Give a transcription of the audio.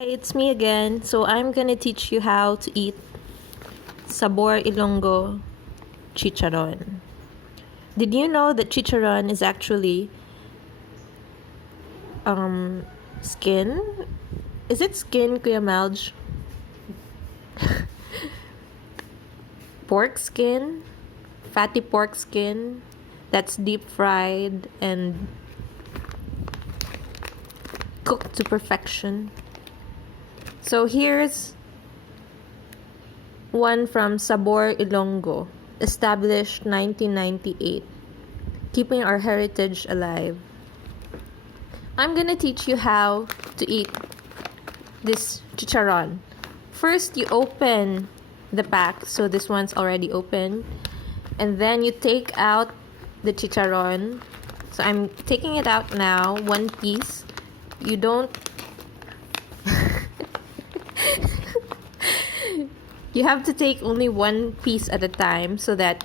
It's me again. So I'm gonna teach you how to eat Sabor Ilonggo Chicharon. Did you know that chicharon is actually skin? Is it skin, Kuya Malj? Pork skin? Fatty pork skin that's deep fried and cooked to perfection. So here's one from Sabor Ilonggo, established 1998, keeping our heritage alive. I'm gonna teach you how to eat this chicharon. First, you open the pack, so this one's already open, and then you take out the chicharon. So I'm taking it out now, one piece. You don't you have to take only one piece at a time so that